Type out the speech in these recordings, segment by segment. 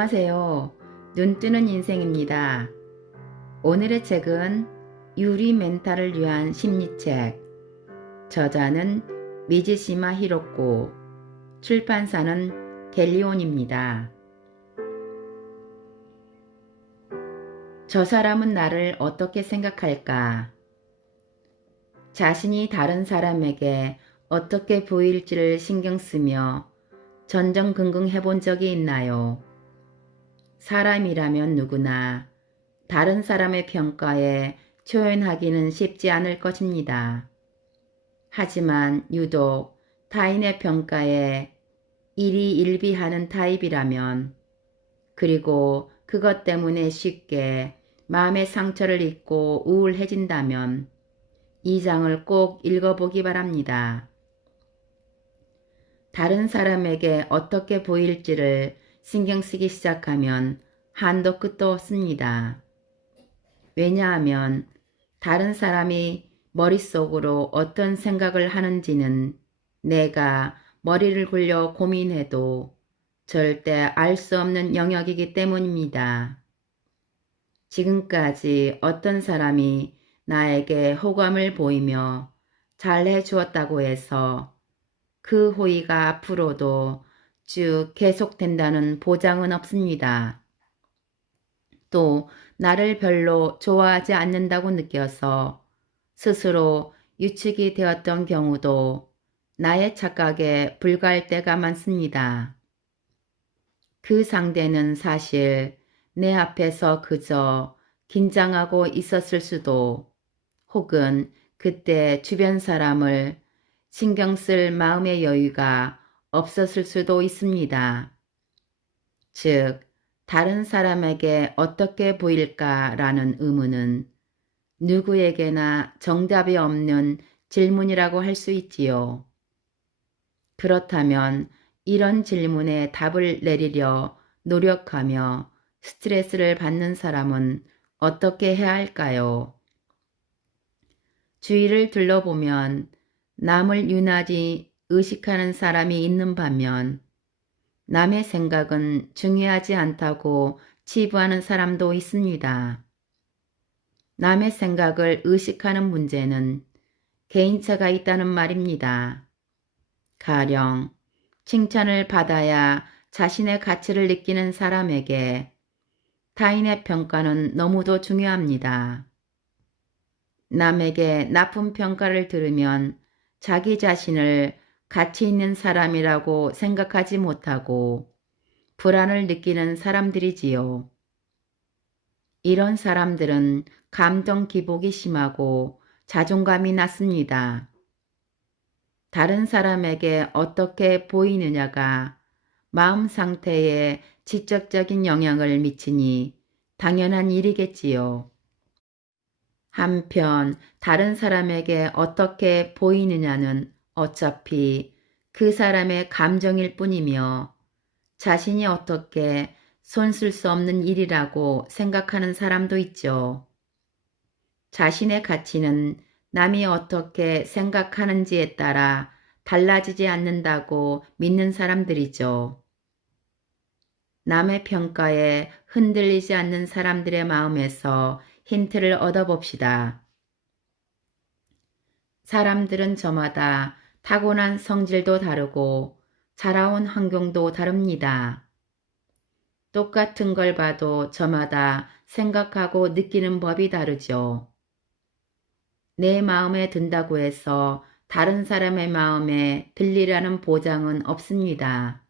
안녕하세요. 눈뜨는 인생입니다. 오늘의 책은 유리 멘탈을 위한 심리책. 저자는 미즈시마 히로코, 출판사는 갤리온입니다. 저 사람은 나를 어떻게 생각할까? 자신이 다른 사람에게 어떻게 보일지를 신경 쓰며 전전긍긍 해본 적이 있나요? 사람이라면 누구나 다른 사람의 평가에 초연하기는 쉽지 않을 것입니다. 하지만 유독 타인의 평가에 일희일비하는 타입이라면, 그리고 그것 때문에 쉽게 마음의 상처를 입고 우울해진다면 이 장을 꼭 읽어보기 바랍니다. 다른 사람에게 어떻게 보일지를 신경 쓰기 시작하면 한도 끝도 없습니다. 왜냐하면 다른 사람이 머릿속으로 어떤 생각을 하는지는 내가 머리를 굴려 고민해도 절대 알 수 없는 영역이기 때문입니다. 지금까지 어떤 사람이 나에게 호감을 보이며 잘해 주었다고 해서 그 호의가 앞으로도 쭉 계속된다는 보장은 없습니다. 또 나를 별로 좋아하지 않는다고 느껴서 스스로 유축이 되었던 경우도 나의 착각에 불과할 때가 많습니다. 그 상대는 사실 내 앞에서 그저 긴장하고 있었을 수도, 혹은 그때 주변 사람을 신경 쓸 마음의 여유가 없었을 수도 있습니다. 즉, 다른 사람에게 어떻게 보일까라는 의문은 누구에게나 정답이 없는 질문이라고 할 수 있지요. 그렇다면 이런 질문에 답을 내리려 노력하며 스트레스를 받는 사람은 어떻게 해야 할까요? 주위를 둘러보면 남을 유난히 의식하는 사람이 있는 반면 남의 생각은 중요하지 않다고 치부하는 사람도 있습니다. 남의 생각을 의식하는 문제는 개인차가 있다는 말입니다. 가령 칭찬을 받아야 자신의 가치를 느끼는 사람에게 타인의 평가는 너무도 중요합니다. 남에게 나쁜 평가를 들으면 자기 자신을 가치 있는 사람이라고 생각하지 못하고 불안을 느끼는 사람들이지요. 이런 사람들은 감정 기복이 심하고 자존감이 낮습니다. 다른 사람에게 어떻게 보이느냐가 마음 상태에 직접적인 영향을 미치니 당연한 일이겠지요. 한편 다른 사람에게 어떻게 보이느냐는 어차피 그 사람의 감정일 뿐이며 자신이 어떻게 손쓸 수 없는 일이라고 생각하는 사람도 있죠. 자신의 가치는 남이 어떻게 생각하는지에 따라 달라지지 않는다고 믿는 사람들이죠. 남의 평가에 흔들리지 않는 사람들의 마음에서 힌트를 얻어봅시다. 사람들은 저마다 타고난 성질도 다르고 자라온 환경도 다릅니다. 똑같은 걸 봐도 저마다 생각하고 느끼는 법이 다르죠. 내 마음에 든다고 해서 다른 사람의 마음에 들리라는 보장은 없습니다.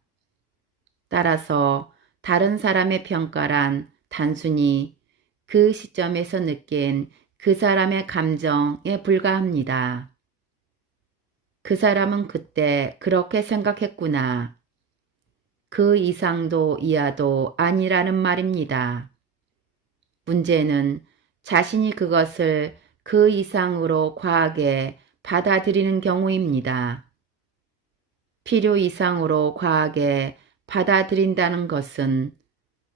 따라서 다른 사람의 평가란 단순히 그 시점에서 느낀 그 사람의 감정에 불과합니다. 그 사람은 그때 그렇게 생각했구나. 그 이상도 이하도 아니라는 말입니다. 문제는 자신이 그것을 그 이상으로 과하게 받아들이는 경우입니다. 필요 이상으로 과하게 받아들인다는 것은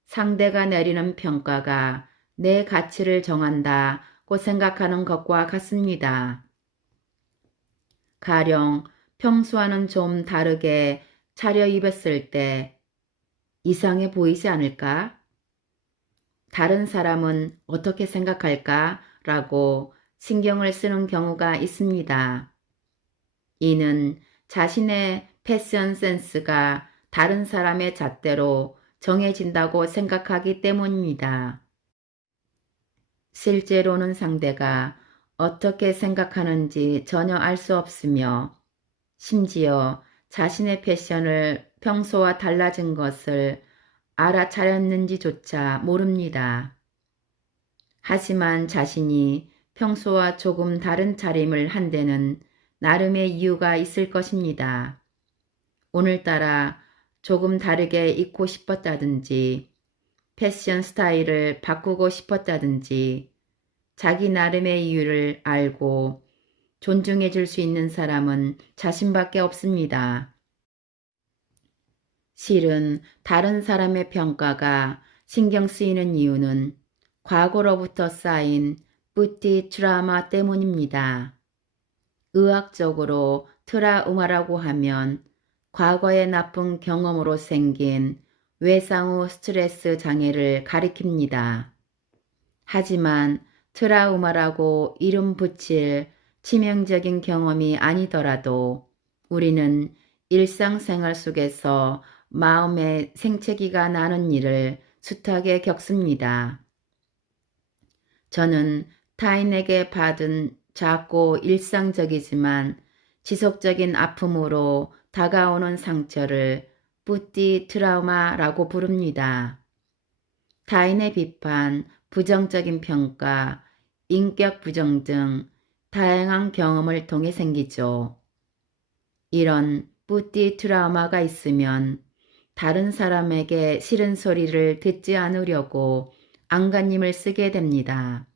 상대가 내리는 평가가 내 가치를 정한다고 생각하는 것과 같습니다. 가령 평소와는 좀 다르게 차려입었을 때 이상해 보이지 않을까? 다른 사람은 어떻게 생각할까? 라고 신경을 쓰는 경우가 있습니다. 이는 자신의 패션 센스가 다른 사람의 잣대로 정해진다고 생각하기 때문입니다. 실제로는 상대가 어떻게 생각하는지 전혀 알 수 없으며 심지어 자신의 패션을 평소와 달라진 것을 알아차렸는지조차 모릅니다. 하지만 자신이 평소와 조금 다른 차림을 한 데는 나름의 이유가 있을 것입니다. 오늘따라 조금 다르게 입고 싶었다든지 패션 스타일을 바꾸고 싶었다든지 자기 나름의 이유를 알고 존중해 줄 수 있는 사람은 자신밖에 없습니다. 실은 다른 사람의 평가가 신경 쓰이는 이유는 과거로부터 쌓인 뿌띠 트라우마 때문입니다. 의학적으로 트라우마라고 하면 과거의 나쁜 경험으로 생긴 외상후 스트레스 장애를 가리킵니다. 하지만 트라우마라고 이름 붙일 치명적인 경험이 아니더라도 우리는 일상생활 속에서 마음의 생채기가 나는 일을 숱하게 겪습니다. 저는 타인에게 받은 작고 일상적이지만 지속적인 아픔으로 다가오는 상처를 뿌띠 트라우마라고 부릅니다. 타인의 비판, 부정적인 평가, 인격 부정 등 다양한 경험을 통해 생기죠. 이런 뿌띠 트라우마가 있으면 다른 사람에게 싫은 소리를 듣지 않으려고 안간힘을 쓰게 됩니다.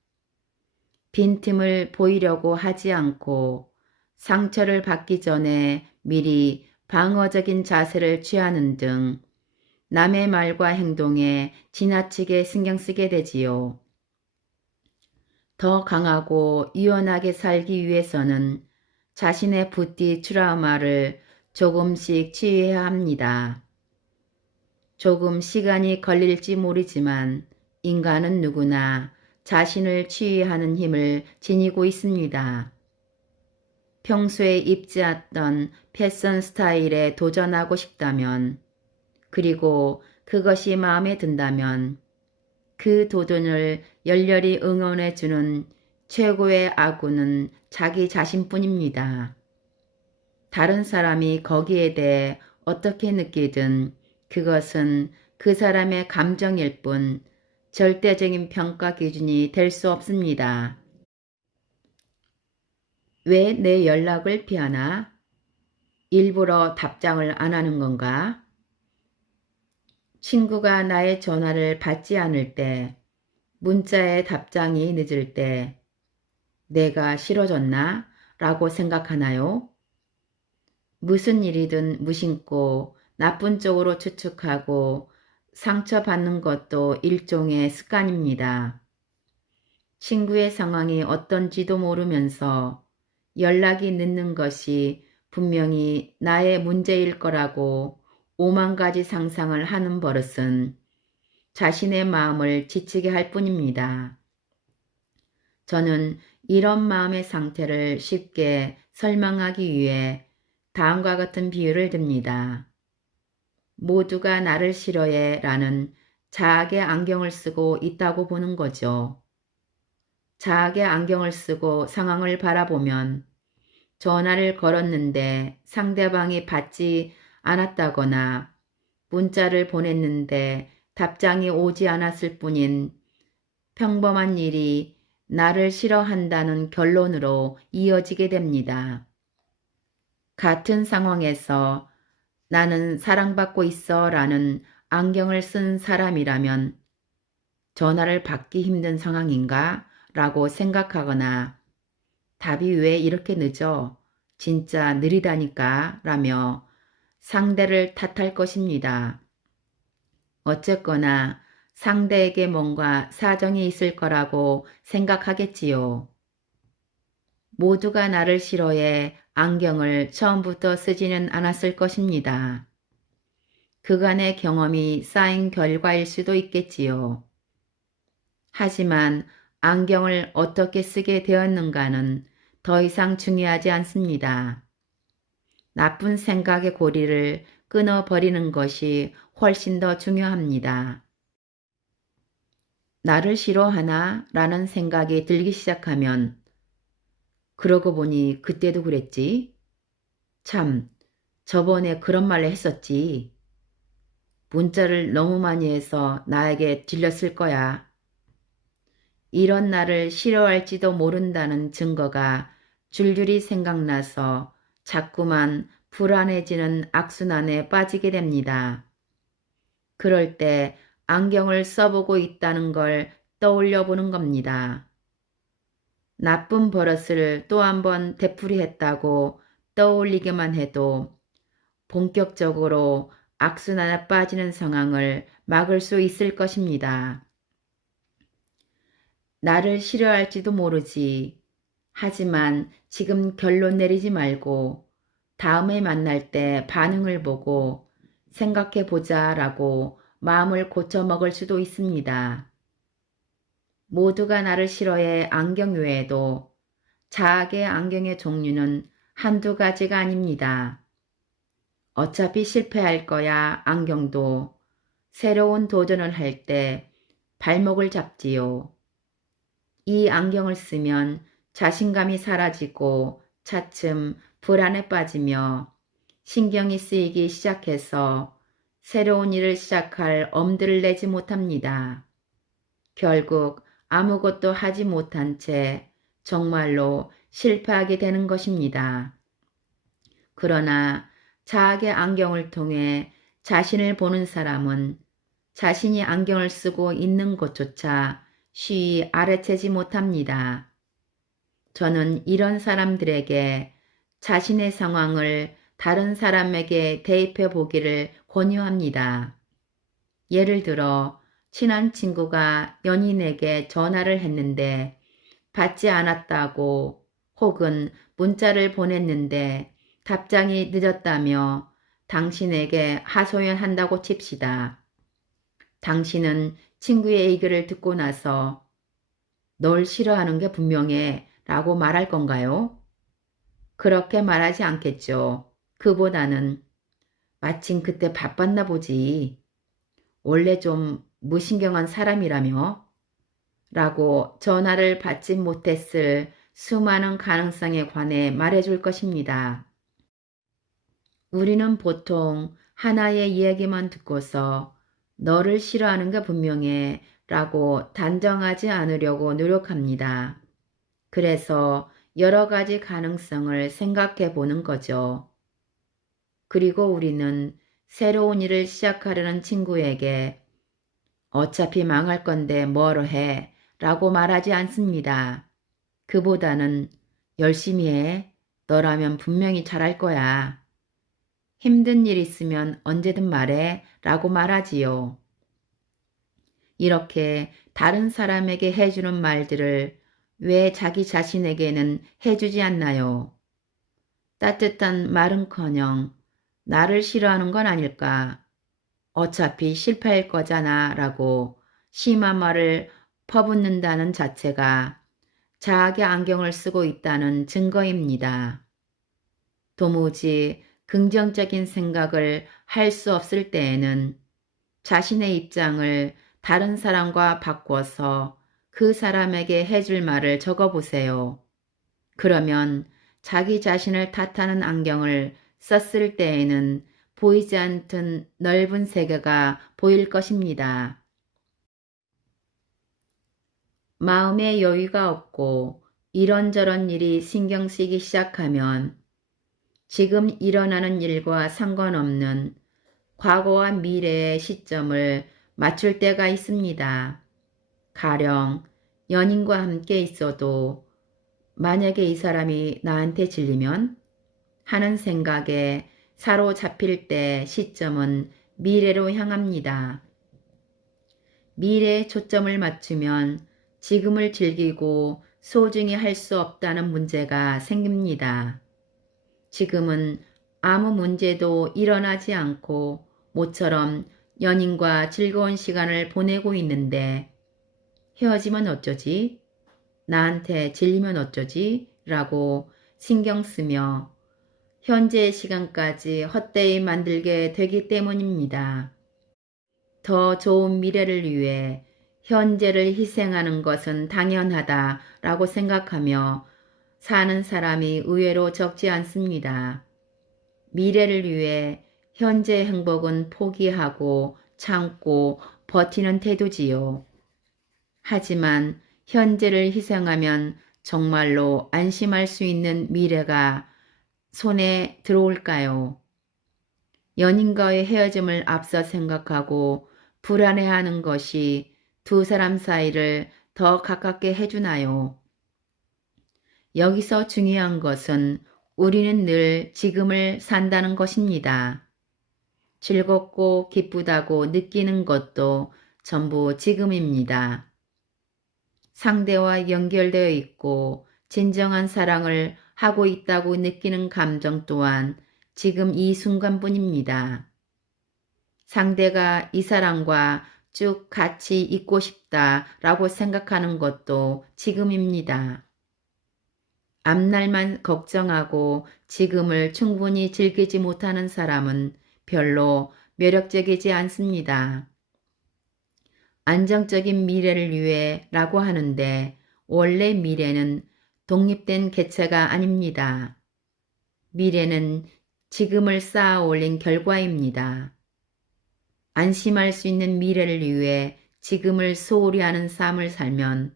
빈틈을 보이려고 하지 않고 상처를 받기 전에 미리 방어적인 자세를 취하는 등 남의 말과 행동에 지나치게 신경 쓰게 되지요. 더 강하고 유연하게 살기 위해서는 자신의 뿌띠 트라우마를 조금씩 치유해야 합니다. 조금 시간이 걸릴지 모르지만 인간은 누구나 자신을 치유하는 힘을 지니고 있습니다. 평소에 입지 않던 패션 스타일에 도전하고 싶다면, 그리고 그것이 마음에 든다면 그 도전을 열렬히 응원해주는 최고의 아군은 자기 자신뿐입니다. 다른 사람이 거기에 대해 어떻게 느끼든 그것은 그 사람의 감정일 뿐 절대적인 평가 기준이 될 수 없습니다. 왜 내 연락을 피하나? 일부러 답장을 안 하는 건가? 친구가 나의 전화를 받지 않을 때, 문자에 답장이 늦을 때 내가 싫어졌나? 라고 생각하나요? 무슨 일이든 무심코 나쁜 쪽으로 추측하고 상처받는 것도 일종의 습관입니다. 친구의 상황이 어떤지도 모르면서 연락이 늦는 것이 분명히 나의 문제일 거라고 오만 가지 상상을 하는 버릇은 자신의 마음을 지치게 할 뿐입니다. 저는 이런 마음의 상태를 쉽게 설명하기 위해 다음과 같은 비유를 듭니다. 모두가 나를 싫어해 라는 자학의 안경을 쓰고 있다고 보는 거죠. 자학의 안경을 쓰고 상황을 바라보면 전화를 걸었는데 상대방이 받지 않았다거나 문자를 보냈는데 답장이 오지 않았을 뿐인 평범한 일이 나를 싫어한다는 결론으로 이어지게 됩니다. 같은 상황에서 나는 사랑받고 있어 라는 안경을 쓴 사람이라면 전화를 받기 힘든 상황인가? 라고 생각하거나 답이 왜 이렇게 늦어? 진짜 느리다니까? 라며 상대를 탓할 것입니다. 어쨌거나 상대에게 뭔가 사정이 있을 거라고 생각하겠지요. 모두가 나를 싫어해 안경을 처음부터 쓰지는 않았을 것입니다. 그간의 경험이 쌓인 결과일 수도 있겠지요. 하지만 안경을 어떻게 쓰게 되었는가는 더 이상 중요하지 않습니다. 나쁜 생각의 고리를 끊어버리는 것이 훨씬 더 중요합니다. 나를 싫어하나? 라는 생각이 들기 시작하면 그러고 보니 그때도 그랬지? 참, 저번에 그런 말을 했었지. 문자를 너무 많이 해서 나에게 들렸을 거야. 이런 나를 싫어할지도 모른다는 증거가 줄줄이 생각나서 자꾸만 불안해지는 악순환에 빠지게 됩니다. 그럴 때 안경을 써보고 있다는 걸 떠올려 보는 겁니다. 나쁜 버릇을 또 한 번 되풀이했다고 떠올리기만 해도 본격적으로 악순환에 빠지는 상황을 막을 수 있을 것입니다. 나를 싫어할지도 모르지. 하지만 지금 결론 내리지 말고 다음에 만날 때 반응을 보고 생각해 보자 라고 마음을 고쳐 먹을 수도 있습니다. 모두가 나를 싫어해 안경 외에도 자학의 안경의 종류는 한두 가지가 아닙니다. 어차피 실패할 거야 안경도 새로운 도전을 할 때 발목을 잡지요. 이 안경을 쓰면 자신감이 사라지고 차츰 불안에 빠지며 신경이 쓰이기 시작해서 새로운 일을 시작할 엄두를 내지 못합니다. 결국 아무것도 하지 못한 채 정말로 실패하게 되는 것입니다. 그러나 자학의 안경을 통해 자신을 보는 사람은 자신이 안경을 쓰고 있는 것조차 쉬이 알아채지 못합니다. 저는 이런 사람들에게 자신의 상황을 다른 사람에게 대입해 보기를 권유합니다. 예를 들어 친한 친구가 연인에게 전화를 했는데 받지 않았다고 혹은 문자를 보냈는데 답장이 늦었다며 당신에게 하소연한다고 칩시다. 당신은 친구의 얘기를 듣고 나서 널 싫어하는 게 분명해 라고 말할 건가요? 그렇게 말하지 않겠죠. 그보다는 마침 그때 바빴나 보지. 원래 좀 무신경한 사람이라며? 라고 전화를 받지 못했을 수많은 가능성에 관해 말해줄 것입니다. 우리는 보통 하나의 이야기만 듣고서 너를 싫어하는 게 분명해 라고 단정하지 않으려고 노력합니다. 그래서 여러 가지 가능성을 생각해 보는 거죠. 그리고 우리는 새로운 일을 시작하려는 친구에게 어차피 망할 건데 뭐로 해 라고 말하지 않습니다. 그보다는 열심히 해. 너라면 분명히 잘할 거야. 힘든 일 있으면 언제든 말해 라고 말하지요. 이렇게 다른 사람에게 해주는 말들을 왜 자기 자신에게는 해주지 않나요? 따뜻한 말은커녕 나를 싫어하는 건 아닐까? 어차피 실패할 거잖아 라고 심한 말을 퍼붓는다는 자체가 자학의 안경을 쓰고 있다는 증거입니다. 도무지 긍정적인 생각을 할 수 없을 때에는 자신의 입장을 다른 사람과 바꿔서 그 사람에게 해줄 말을 적어보세요. 그러면 자기 자신을 탓하는 안경을 썼을 때에는 보이지 않던 넓은 세계가 보일 것입니다. 마음에 여유가 없고 이런저런 일이 신경 쓰이기 시작하면 지금 일어나는 일과 상관없는 과거와 미래의 시점을 맞출 때가 있습니다. 가령 연인과 함께 있어도 만약에 이 사람이 나한테 질리면 하는 생각에 사로잡힐 때 시점은 미래로 향합니다. 미래에 초점을 맞추면 지금을 즐기고 소중히 할 수 없다는 문제가 생깁니다. 지금은 아무 문제도 일어나지 않고 모처럼 연인과 즐거운 시간을 보내고 있는데 헤어지면 어쩌지? 나한테 질리면 어쩌지? 라고 신경 쓰며 현재의 시간까지 헛되이 만들게 되기 때문입니다. 더 좋은 미래를 위해 현재를 희생하는 것은 당연하다라고 생각하며 사는 사람이 의외로 적지 않습니다. 미래를 위해 현재의 행복은 포기하고 참고 버티는 태도지요. 하지만 현재를 희생하면 정말로 안심할 수 있는 미래가 손에 들어올까요? 연인과의 헤어짐을 앞서 생각하고 불안해하는 것이 두 사람 사이를 더 가깝게 해주나요? 여기서 중요한 것은 우리는 늘 지금을 산다는 것입니다. 즐겁고 기쁘다고 느끼는 것도 전부 지금입니다. 상대와 연결되어 있고 진정한 사랑을 하고 있다고 느끼는 감정 또한 지금 이 순간뿐입니다. 상대가 이 사람과 쭉 같이 있고 싶다라고 생각하는 것도 지금입니다. 앞날만 걱정하고 지금을 충분히 즐기지 못하는 사람은 별로 매력적이지 않습니다. 안정적인 미래를 위해 라고 하는데 원래 미래는 독립된 개체가 아닙니다. 미래는 지금을 쌓아 올린 결과입니다. 안심할 수 있는 미래를 위해 지금을 소홀히 하는 삶을 살면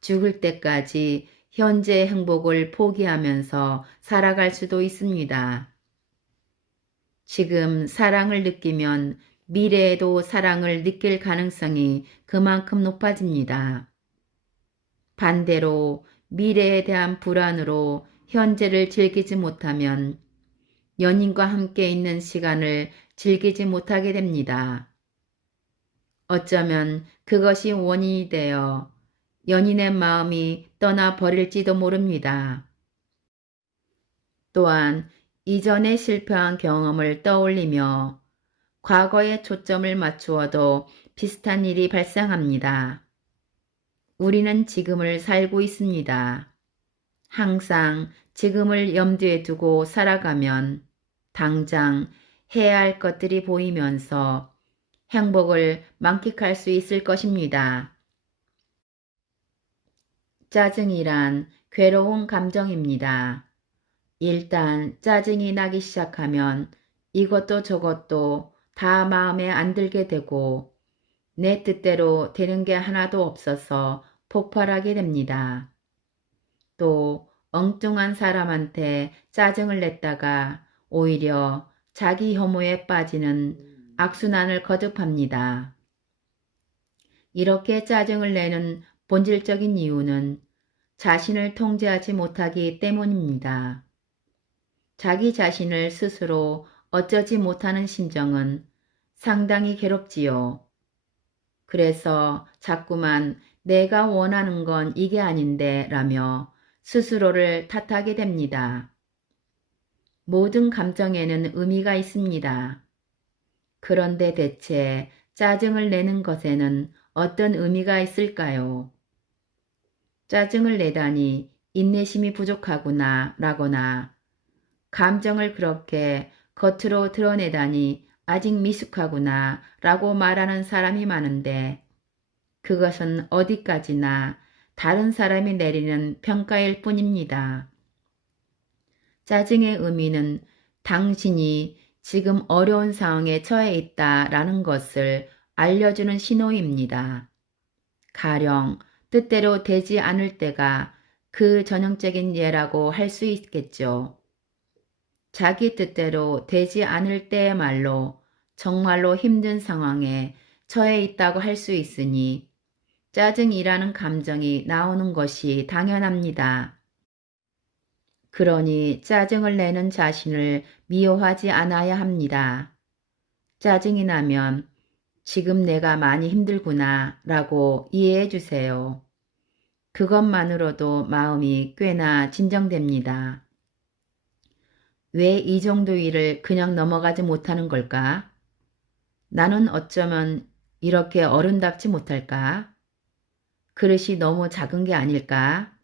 죽을 때까지 현재의 행복을 포기하면서 살아갈 수도 있습니다. 지금 사랑을 느끼면 미래에도 사랑을 느낄 가능성이 그만큼 높아집니다. 반대로 미래에 대한 불안으로 현재를 즐기지 못하면 연인과 함께 있는 시간을 즐기지 못하게 됩니다. 어쩌면 그것이 원인이 되어 연인의 마음이 떠나버릴지도 모릅니다. 또한 이전에 실패한 경험을 떠올리며 과거에 초점을 맞추어도 비슷한 일이 발생합니다. 우리는 지금을 살고 있습니다. 항상 지금을 염두에 두고 살아가면 당장 해야 할 것들이 보이면서 행복을 만끽할 수 있을 것입니다. 짜증이란 괴로운 감정입니다. 일단 짜증이 나기 시작하면 이것도 저것도 다 마음에 안 들게 되고 내 뜻대로 되는 게 하나도 없어서 폭발하게 됩니다. 또 엉뚱한 사람한테 짜증을 냈다가 오히려 자기 혐오에 빠지는 악순환을 거듭합니다. 이렇게 짜증을 내는 본질적인 이유는 자신을 통제하지 못하기 때문입니다. 자기 자신을 스스로 어쩌지 못하는 심정은 상당히 괴롭지요. 그래서 자꾸만 내가 원하는 건 이게 아닌데 라며 스스로를 탓하게 됩니다. 모든 감정에는 의미가 있습니다. 그런데 대체 짜증을 내는 것에는 어떤 의미가 있을까요? 짜증을 내다니 인내심이 부족하구나 라거나 감정을 그렇게 겉으로 드러내다니 아직 미숙하구나 라고 말하는 사람이 많은데 그것은 어디까지나 다른 사람이 내리는 평가일 뿐입니다. 짜증의 의미는 당신이 지금 어려운 상황에 처해 있다라는 것을 알려주는 신호입니다. 가령 뜻대로 되지 않을 때가 그 전형적인 예라고 할 수 있겠죠. 자기 뜻대로 되지 않을 때야말로 정말로 힘든 상황에 처해 있다고 할 수 있으니 짜증이라는 감정이 나오는 것이 당연합니다. 그러니 짜증을 내는 자신을 미워하지 않아야 합니다. 짜증이 나면 지금 내가 많이 힘들구나 라고 이해해 주세요. 그것만으로도 마음이 꽤나 진정됩니다. 왜 이 정도 일을 그냥 넘어가지 못하는 걸까? 나는 어쩌면 이렇게 어른답지 못할까? 그릇이 너무 작은 게 아닐까?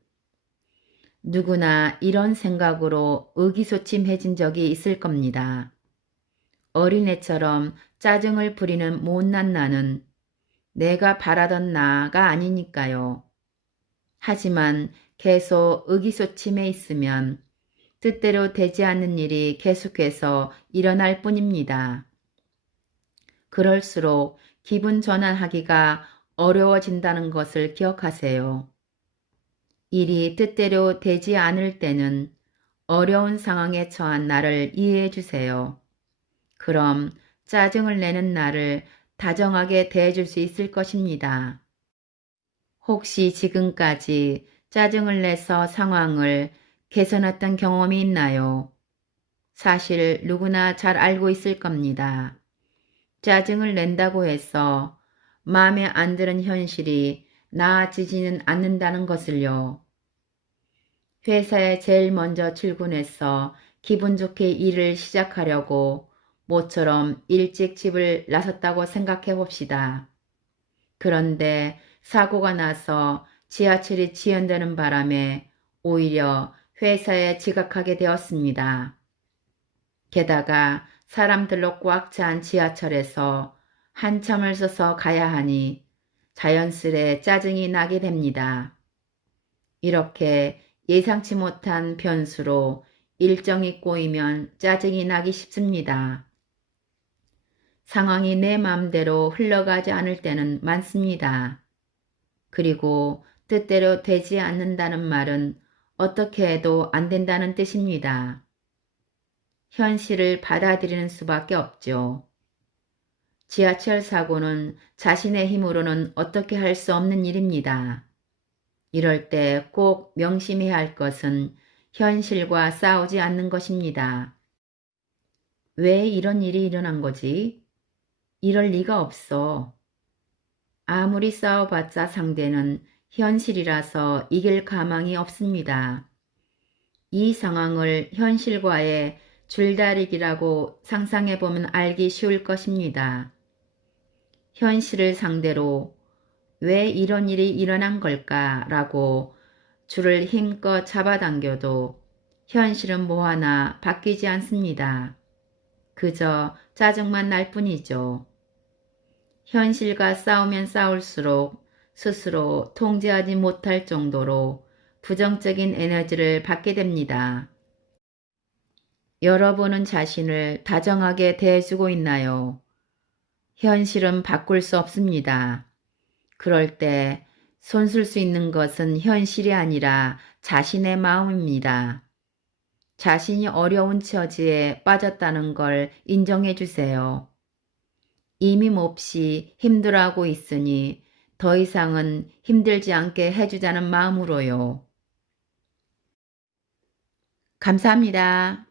누구나 이런 생각으로 의기소침해진 적이 있을 겁니다. 어린애처럼 짜증을 부리는 못난 나는 내가 바라던 나가 아니니까요. 하지만 계속 의기소침해 있으면 뜻대로 되지 않는 일이 계속해서 일어날 뿐입니다. 그럴수록 기분 전환하기가 어려워진다는 것을 기억하세요. 일이 뜻대로 되지 않을 때는 어려운 상황에 처한 나를 이해해 주세요. 그럼 짜증을 내는 나를 다정하게 대해줄 수 있을 것입니다. 혹시 지금까지 짜증을 내서 상황을 개선했던 경험이 있나요? 사실 누구나 잘 알고 있을 겁니다. 짜증을 낸다고 해서 마음에 안 드는 현실이 나아지지는 않는다는 것을요. 회사에 제일 먼저 출근해서 기분 좋게 일을 시작하려고 모처럼 일찍 집을 나섰다고 생각해 봅시다. 그런데 사고가 나서 지하철이 지연되는 바람에 오히려 회사에 지각하게 되었습니다. 게다가 사람들로 꽉 찬 지하철에서 한참을 서서 가야 하니 자연스레 짜증이 나게 됩니다. 이렇게 예상치 못한 변수로 일정이 꼬이면 짜증이 나기 쉽습니다. 상황이 내 마음대로 흘러가지 않을 때는 많습니다. 그리고 뜻대로 되지 않는다는 말은 어떻게 해도 안 된다는 뜻입니다. 현실을 받아들이는 수밖에 없죠. 지하철 사고는 자신의 힘으로는 어떻게 할 수 없는 일입니다. 이럴 때 꼭 명심해야 할 것은 현실과 싸우지 않는 것입니다. 왜 이런 일이 일어난 거지? 이럴 리가 없어. 아무리 싸워봤자 상대는 현실이라서 이길 가망이 없습니다. 이 상황을 현실과의 줄다리기라고 상상해보면 알기 쉬울 것입니다. 현실을 상대로 왜 이런 일이 일어난 걸까라고 줄을 힘껏 잡아당겨도 현실은 뭐 하나 바뀌지 않습니다. 그저 짜증만 날 뿐이죠. 현실과 싸우면 싸울수록 스스로 통제하지 못할 정도로 부정적인 에너지를 받게 됩니다. 여러분은 자신을 다정하게 대해주고 있나요? 현실은 바꿀 수 없습니다. 그럴 때 손쓸 수 있는 것은 현실이 아니라 자신의 마음입니다. 자신이 어려운 처지에 빠졌다는 걸 인정해 주세요. 이미 몹시 힘들어하고 있으니 더 이상은 힘들지 않게 해주자는 마음으로요. 감사합니다.